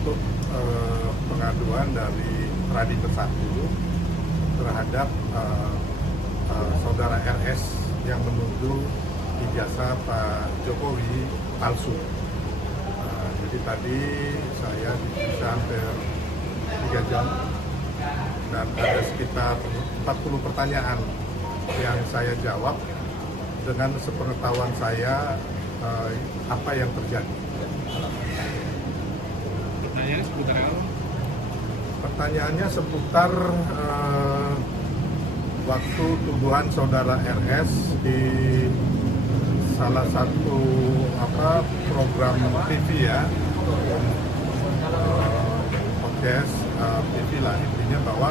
untuk pengaduan dari Pradi Bersatu terhadap saudara RS yang menuduh ijazah Pak Jokowi palsu. Jadi tadi saya diperiksa hampir 3 jam dan ada sekitar 40 pertanyaan yang saya jawab dengan sepengetahuan saya apa yang terjadi. Pertanyaannya seputar apa? Pertanyaannya seputar waktu tuduhan saudara RS di salah satu program TV ya, podcast TV lah, intinya bahwa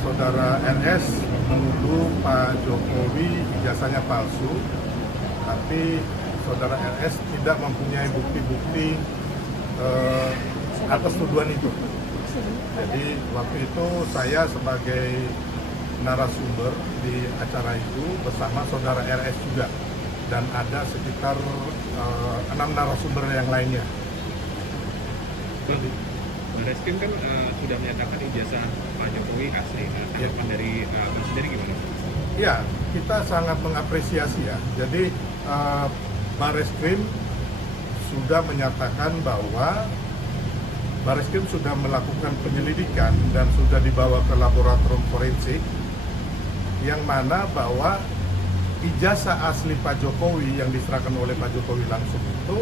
saudara RS menuduh Pak Jokowi ijazahnya palsu, tapi saudara RS tidak mempunyai bukti-bukti atas tuduhan itu. Jadi waktu itu saya sebagai narasumber di acara itu bersama saudara RS juga, dan ada sekitar 6 narasumber yang lainnya. Barreskrim kan sudah menyatakan ijazah Pak Jokowi asli. Tanggapan dari Abang sendiri gimana? Ya, kita sangat mengapresiasi ya. Jadi Barreskrim sudah menyatakan bahwa Barreskrim sudah melakukan penyelidikan dan sudah dibawa ke laboratorium forensik, yang mana bahwa ijazah asli Pak Jokowi yang diserahkan oleh Pak Jokowi langsung itu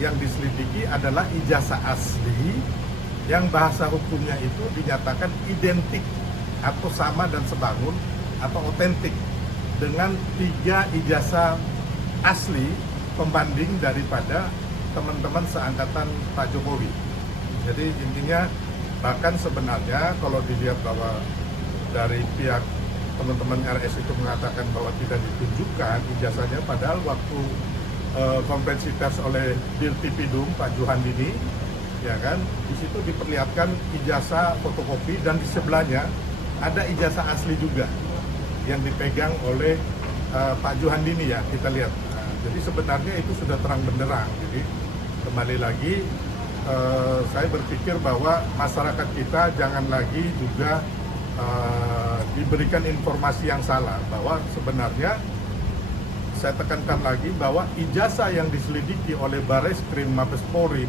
yang diselidiki adalah ijazah asli yang bahasa hukumnya itu dinyatakan identik atau sama dan sebangun atau otentik dengan 3 ijazah asli pembanding daripada teman-teman seangkatan Pak Jokowi. Jadi intinya bahkan sebenarnya kalau dilihat bahwa dari pihak teman-teman RS itu mengatakan bahwa tidak ditunjukkan ijazahnya, padahal waktu konferensi pers oleh Dirtipidum Pak Juhandini, ya kan, di situ diperlihatkan ijazah fotokopi dan di sebelahnya ada ijazah asli juga yang dipegang oleh Pak Juhandini ya, kita lihat. Jadi sebenarnya itu sudah terang benderang. Jadi kembali lagi saya berpikir bahwa masyarakat kita jangan lagi juga diberikan informasi yang salah, bahwa sebenarnya saya tekankan lagi bahwa ijazah yang diselidiki oleh Barreskrim Mabes Polri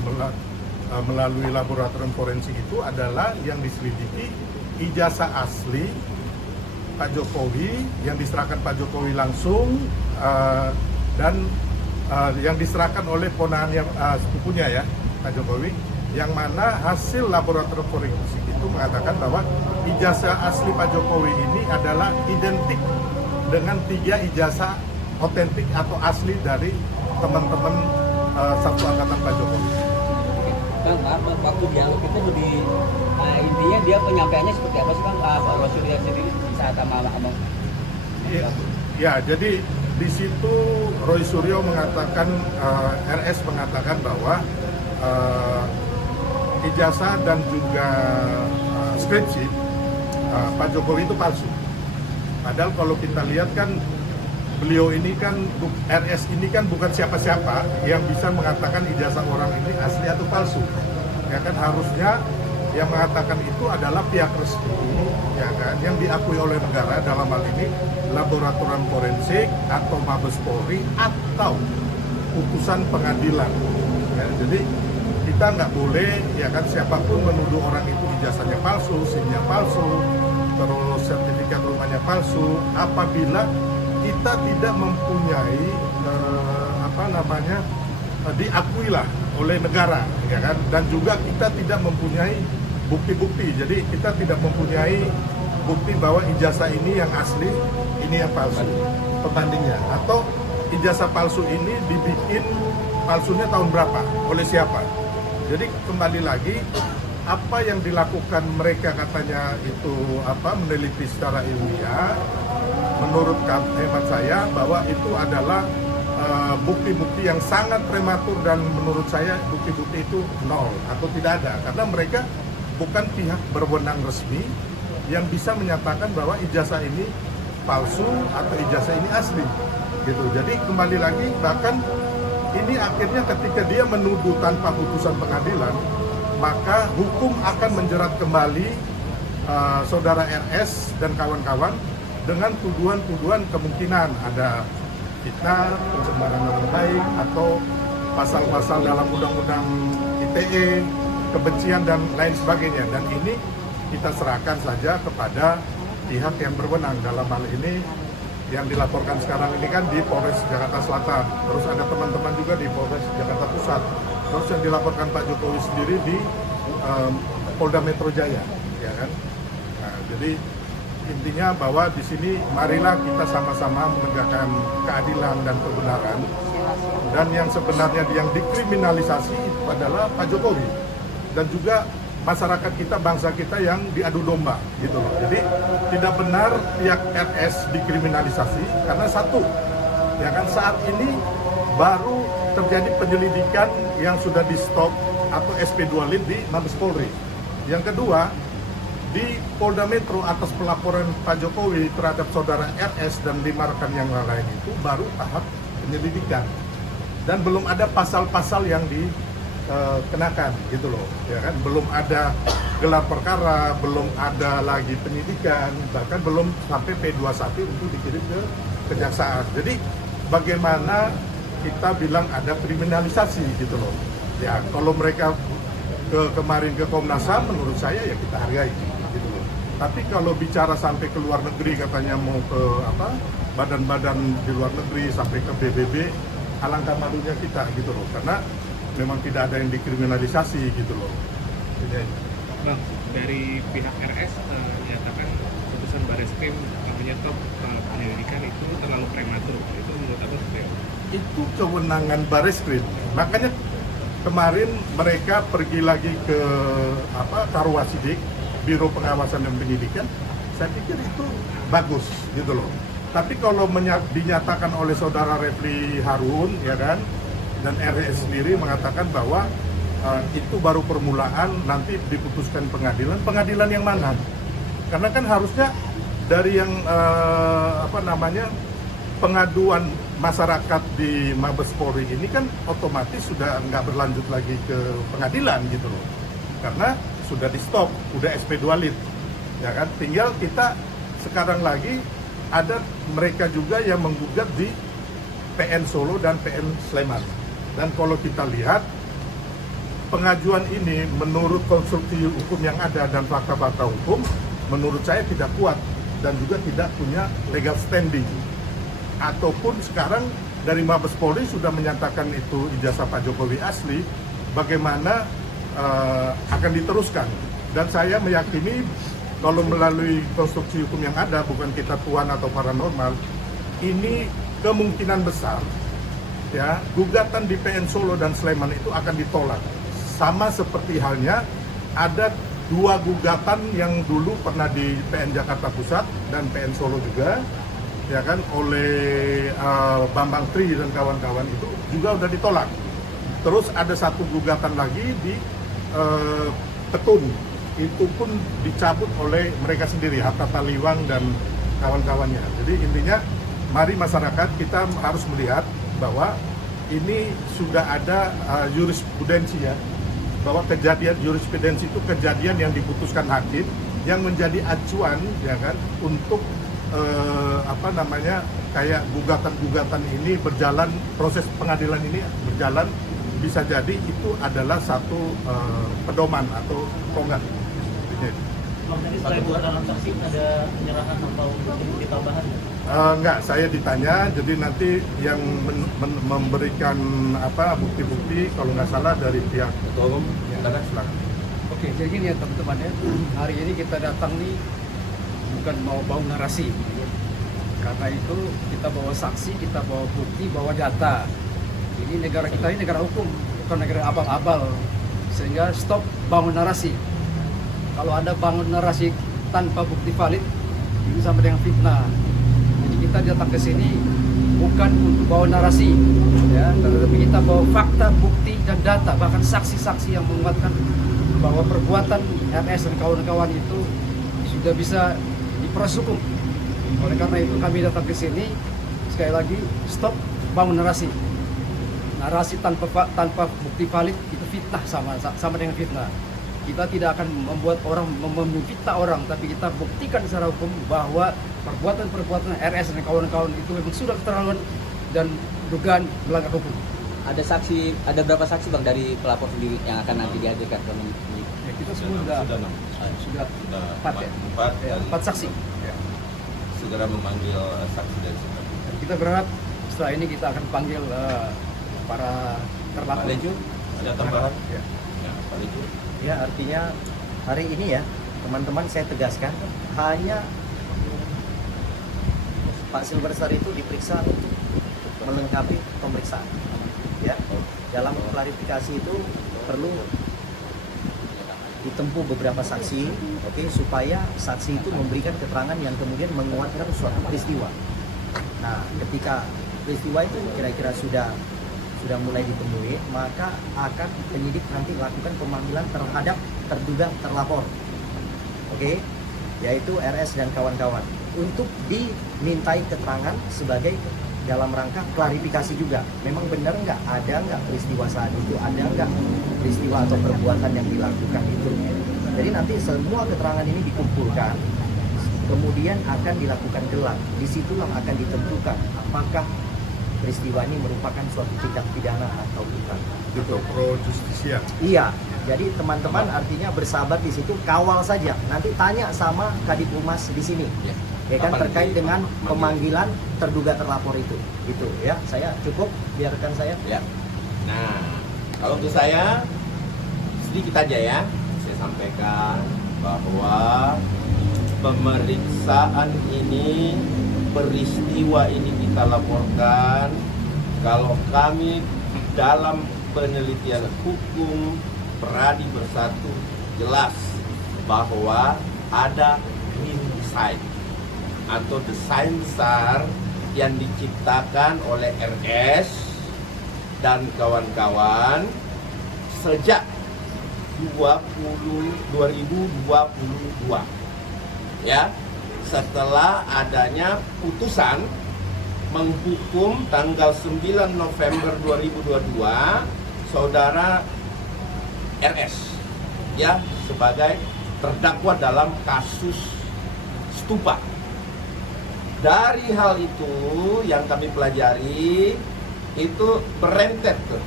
melalui laboratorium forensik itu adalah yang diselidiki ijazah asli Pak Jokowi yang diserahkan Pak Jokowi langsung dan yang diserahkan oleh ponaannya sepupunya ya Pak Jokowi, yang mana hasil laboratorium forensik itu mengatakan bahwa ijazah asli Pak Jokowi ini adalah identik dengan 3 ijazah otentik atau asli dari teman-teman satu angkatan Pak Jokowi. Bang, waktu dialog itu lebih intinya dia penyampaiannya seperti apa sih Bang? Pak Surya sendiri saat sama Abang? Ya, jadi di situ Roy Suryo mengatakan, RS mengatakan bahwa ijazah dan juga skripsi Pak Jokowi itu palsu. Padahal kalau kita lihat kan beliau ini kan, RS ini kan bukan siapa-siapa yang bisa mengatakan ijazah orang ini asli atau palsu. Ya kan, harusnya yang mengatakan itu adalah pihak resmi, ya kan, yang diakui oleh negara, dalam hal ini laboratorium forensik atau Mabes Polri atau putusan pengadilan. Ya, jadi kita nggak boleh, ya kan, siapapun menuduh orang itu ijazahnya palsu, SIM-nya palsu, terus sertifikat rumahnya palsu, apabila kita tidak mempunyai diakui lah oleh negara, ya kan, dan juga kita tidak mempunyai bukti-bukti. Jadi kita tidak mempunyai bukti bahwa ijazah ini yang asli, ini yang palsu pembandingnya, atau ijazah palsu ini dibikin palsunya tahun berapa, oleh siapa. Jadi kembali lagi, apa yang dilakukan mereka katanya itu meneliti secara ilmiah, menurut hemat saya bahwa itu adalah bukti-bukti yang sangat prematur, dan menurut saya bukti-bukti itu nol atau tidak ada, karena mereka bukan pihak berwenang resmi yang bisa menyatakan bahwa ijazah ini palsu atau ijazah ini asli gitu. Jadi kembali lagi, bahkan ini akhirnya ketika dia menuduh tanpa putusan pengadilan, maka hukum akan menjerat kembali saudara RS dan kawan-kawan dengan tuduhan-tuduhan kemungkinan ada fitnah, pencemaran nama baik, atau pasal-pasal dalam undang-undang ITE, kebencian dan lain sebagainya. Dan ini kita serahkan saja kepada pihak yang berwenang. Dalam hal ini yang dilaporkan sekarang ini kan di Polres Jakarta Selatan, terus ada teman-teman juga di Polres Jakarta Pusat, terus yang dilaporkan Pak Jokowi sendiri di Polda Metro Jaya, ya kan. Nah, jadi intinya bahwa di sini marilah kita sama-sama menegakkan keadilan dan kebenaran. Dan yang sebenarnya yang dikriminalisasi itu adalah Pak Jokowi dan juga masyarakat kita, bangsa kita yang diadu domba gitu loh. Jadi tidak benar pihak RS dikriminalisasi karena satu, ya kan, saat ini baru terjadi penyelidikan yang sudah di stop atau SP2 Lid di Mabes Polri. Yang kedua, di Polda Metro atas pelaporan Pak Jokowi terhadap saudara RS dan 5 rekan yang lain itu baru tahap penyelidikan dan belum ada pasal-pasal yang dikenakan gitu loh, ya kan, belum ada gelar perkara, belum ada lagi penyidikan, bahkan belum sampai P21 untuk dikirim ke kejaksaan. Jadi bagaimana kita bilang ada kriminalisasi gitu loh. Ya kalau mereka kemarin ke Komnas HAM, menurut saya ya kita hargai gitu loh. Tapi kalau bicara sampai ke luar negeri, katanya mau ke badan-badan di luar negeri, sampai ke PBB, alangkah malunya kita gitu loh, karena memang tidak ada yang dikriminalisasi gitu loh. Bang, dari pihak RS menyatakan putusan Barreskrim menyetop penyelidikan itu terlalu prematur. Itu menurut Abang seperti apa? Itu kewenangan Barreskrim. Makanya kemarin mereka pergi lagi ke Karwasidik, Biro Pengawasan dan Penyidikan. Saya pikir itu bagus gitu loh. Tapi kalau dinyatakan oleh saudara Refli Harun, ya kan, dan RS sendiri mengatakan bahwa itu baru permulaan, nanti diputuskan pengadilan. Pengadilan yang mana? Karena kan harusnya dari yang pengaduan masyarakat di Mabes Polri ini kan otomatis sudah nggak berlanjut lagi ke pengadilan gitu loh. Karena sudah di stop, udah SP2 Lid. Ya kan, tinggal kita sekarang lagi ada mereka juga yang menggugat di PN Solo dan PN Sleman. Dan kalau kita lihat pengajuan ini menurut konstruksi hukum yang ada dan fakta-fakta hukum, menurut saya tidak kuat dan juga tidak punya legal standing. Ataupun sekarang dari Mabes Polri sudah menyatakan itu ijazah Pak Jokowi asli, bagaimana akan diteruskan. Dan saya meyakini kalau melalui konstruksi hukum yang ada, bukan kita tuan atau paranormal, ini kemungkinan besar ya gugatan di PN Solo dan Sleman itu akan ditolak. Sama seperti halnya ada 2 gugatan yang dulu pernah di PN Jakarta Pusat dan PN Solo juga, ya kan, oleh Bambang Tri dan kawan-kawan, itu juga udah ditolak. Terus ada 1 gugatan lagi di Petun, itu pun dicabut oleh mereka sendiri, Hatta Taliwang dan kawan-kawannya. Jadi intinya mari masyarakat kita harus melihat bahwa ini sudah ada jurisprudensi ya, bahwa kejadian jurisprudensi itu kejadian yang diputuskan hakim yang menjadi acuan ya kan untuk kayak gugatan-gugatan ini berjalan, proses pengadilan ini berjalan, bisa jadi itu adalah satu pedoman atau tonggak. Bang, tadi selain gugatan saksi ada penyerahan atau bukti tambahan? Enggak, saya ditanya, jadi nanti yang memberikan bukti-bukti kalau nggak salah dari pihak ketua umum, silakan. Oke, jadi gini ya teman-teman ya, hari ini kita datang nih bukan mau bawa narasi, karena itu kita bawa saksi, kita bawa bukti, bawa data. Ini negara kita ini negara hukum, bukan negara abal-abal, sehingga stop bangun narasi. Kalau ada bangun narasi tanpa bukti valid, ini sama dengan fitnah. Jadi kita datang ke sini bukan untuk bawa narasi, ya, tetapi kita bawa fakta, bukti, dan data, bahkan saksi-saksi yang menguatkan bahwa perbuatan RS dan kawan-kawan itu sudah bisa diproses hukum. Oleh karena itu kami datang ke sini, sekali lagi stop bangun narasi. narasi tanpa bukti valid itu fitnah, sama dengan fitnah. Kita tidak akan membuat orang memfitnah orang, tapi kita buktikan secara hukum bahwa perbuatan RS dan kawan-kawan itu memang sudah keterlaluan dan dugaan melanggar hukum. Ada berapa saksi Bang dari pelapor sendiri yang akan nanti dihadirkan ke penyidik? Ya, kita semua sudah 4 ya. 4 saksi. Ya. Segera memanggil saksi dari sana. Dan kita berharap setelah ini kita akan panggil para terlapor. Pak Leju, ada tambahan? Ya. Ya, Pak Leju. Ya, artinya hari ini ya, teman-teman saya tegaskan, hanya Pak Silverstar itu diperiksa untuk melengkapi pemeriksaan. Ya, dalam klarifikasi itu perlu ditempuh beberapa saksi, oke, supaya saksi itu memberikan keterangan yang kemudian menguatkan suatu peristiwa. Nah, ketika peristiwa itu kira-kira sudah mulai ditemui, maka akan penyidik nanti lakukan pemanggilan terhadap terduga terlapor, oke, yaitu RS dan kawan-kawan, untuk dimintai keterangan sebagai dalam rangka klarifikasi juga. Memang benar ada nggak peristiwa saat itu, ada nggak peristiwa atau perbuatan yang dilakukan itu. Jadi nanti semua keterangan ini dikumpulkan, kemudian akan dilakukan gelar. Disitulah akan ditentukan apakah peristiwa ini merupakan suatu tindak pidana atau bukan. Gitu. Atau pro justisia. Iya, jadi teman-teman artinya bersabar di situ, kawal saja. Nanti tanya sama Kadip Humas di sini, ya kan, Kapan terkait dengan dipanggil? pemanggilan terduga terlapor itu. Gitu ya, saya cukup, biarkan saya. Ya. Nah, kalau untuk saya sedikit aja ya, saya sampaikan bahwa pemeriksaan ini, peristiwa ini kita laporkan. Kalau kami dalam penelitian hukum Pradi Bersatu jelas bahwa ada green design atau desain besar yang diciptakan oleh RS dan kawan-kawan sejak 2022 ya, setelah adanya putusan menghukum tanggal 9 November 2022 saudara RS ya sebagai terdakwa dalam kasus stupa. Dari hal itu yang kami pelajari itu berentet tuh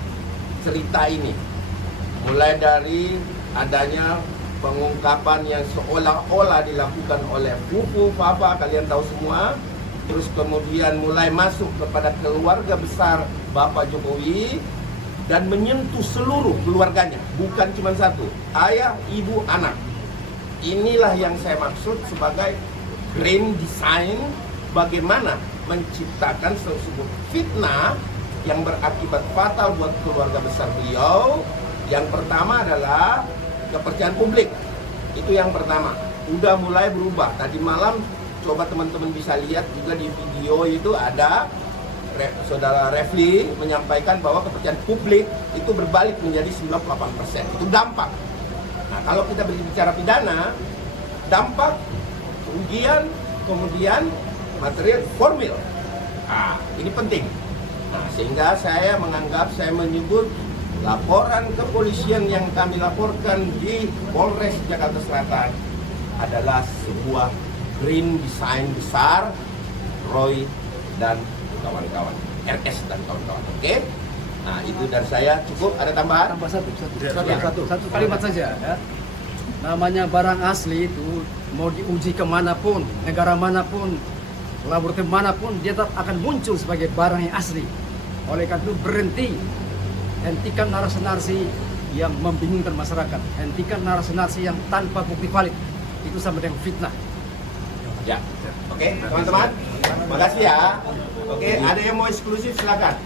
cerita ini, mulai dari adanya pengungkapan yang seolah-olah dilakukan oleh Fufu Papa, kalian tahu semua. Terus kemudian mulai masuk kepada keluarga besar Bapak Jokowi dan menyentuh seluruh keluarganya, bukan cuma satu, ayah, ibu, anak. Inilah yang saya maksud sebagai grand design, bagaimana menciptakan sebuah fitnah yang berakibat fatal buat keluarga besar beliau. Yang pertama adalah kepercayaan publik. Itu yang pertama. Udah mulai berubah. Tadi malam coba teman-teman bisa lihat juga di video itu ada saudara Refli menyampaikan bahwa kepercayaan publik itu berbalik menjadi 98%. Itu dampak. Nah, kalau kita berbicara pidana, dampak, kerugian, kemudian material formil. Nah, ini penting. Nah, sehingga saya menyebut laporan kepolisian yang kami laporkan di Polres Jakarta Selatan adalah sebuah green design besar Roy dan kawan-kawan, RS dan kawan-kawan. Oke? Nah, itu dari saya cukup. Ada tambahan? Tambah Ya. satu kalimat saja ya. Namanya barang asli itu mau diuji kemanapun, negara manapun, laboratorium manapun, dia tetap akan muncul sebagai barang yang asli. Oleh karena itu berhenti, hentikan narasi-narasi yang membingungkan masyarakat, hentikan narasi-narasi yang tanpa bukti valid. Itu sama dengan fitnah. Ya. Oke, teman-teman. Makasih ya. Oke, ada yang mau eksklusif silakan.